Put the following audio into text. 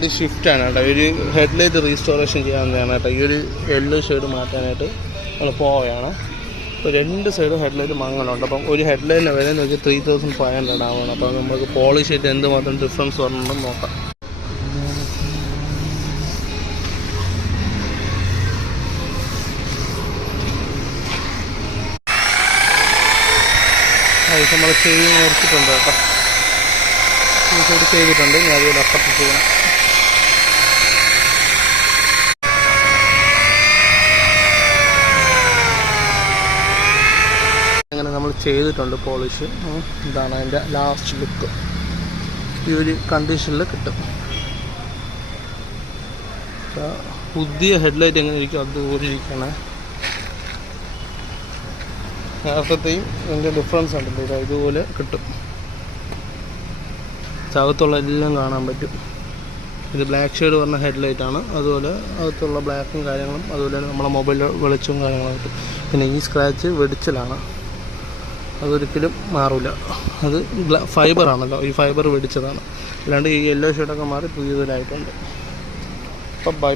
ഇത് ഷിഫ്റ്റാണ് കേട്ടോ. ഒരു ഹെഡ്ലൈറ്റ് റീസ്റ്റോറേഷൻ ചെയ്യാവുന്നതാണ് കേട്ടോ. ഈ ഒരു യെല്ലോ ഷെയ്ഡ് മാറ്റാനായിട്ട് നമ്മൾ പോവുകയാണ്. ഇപ്പോൾ 2 സൈഡും ഹെഡ്ലൈറ്റ് മങ്ങലുണ്ട്. അപ്പം ഒരു ഹെഡ്ലൈറ്റിൻ്റെ വില എന്ന് വെച്ചാൽ 3500 ആവുകയാണ്. അപ്പോൾ നമുക്ക് പോളിഷ് ചെയ്ത് എന്തുമാത്രം ഡിഫറൻസ് വരണമെന്ന് നോക്കാം. അത് നമ്മൾ ചെയ്ത് മേടിച്ചിട്ടുണ്ട് കേട്ടോ. ഈ സൈഡ് ചെയ്തിട്ടുണ്ട്. ഞാൻ അതുപോലെ അപ്പുറത്ത് ചെയ്യണം. അങ്ങനെ നമ്മൾ ചെയ്തിട്ടുണ്ട് പോളിഷ്. ഇതാണ് അതിൻ്റെ ലാസ്റ്റ് ലുക്ക്. ഈ ഒരു കണ്ടീഷനിൽ കിട്ടും. പുതിയ ഹെഡ്ലൈറ്റ് എങ്ങനെ ഇരിക്കും അതുപോലെ ഇരിക്കണേ. നേരത്തെയും ഇതിൻ്റെ ഡിഫറൻസ് ഉണ്ടല്ലോ. ഇതുപോലെ കിട്ടും. അകത്തുള്ള എല്ലാം കാണാൻ പറ്റും. ഇത് ബ്ലാക്ക് ഷെയ്ഡ് പറഞ്ഞ ഹെഡ്ലൈറ്റാണ്. അതുപോലെ അകത്തുള്ള ബ്ലാക്കും കാര്യങ്ങളും അതുപോലെ നമ്മളെ മൊബൈൽ വെളിച്ചവും കാര്യങ്ങളും കിട്ടും. പിന്നെ ഈ സ്ക്രാച്ച് വെടിച്ചിലാണ്. അതൊരിക്കലും മാറില്ല. അത് ഫൈബറാണല്ലോ. ഈ ഫൈബർ വെടിച്ചതാണ്. അല്ലാണ്ട് ഈ യെല്ലോ ഷെയ്ഡൊക്കെ മാറി പുതിയതിലായിട്ടുണ്ട്. അപ്പം ബൈ.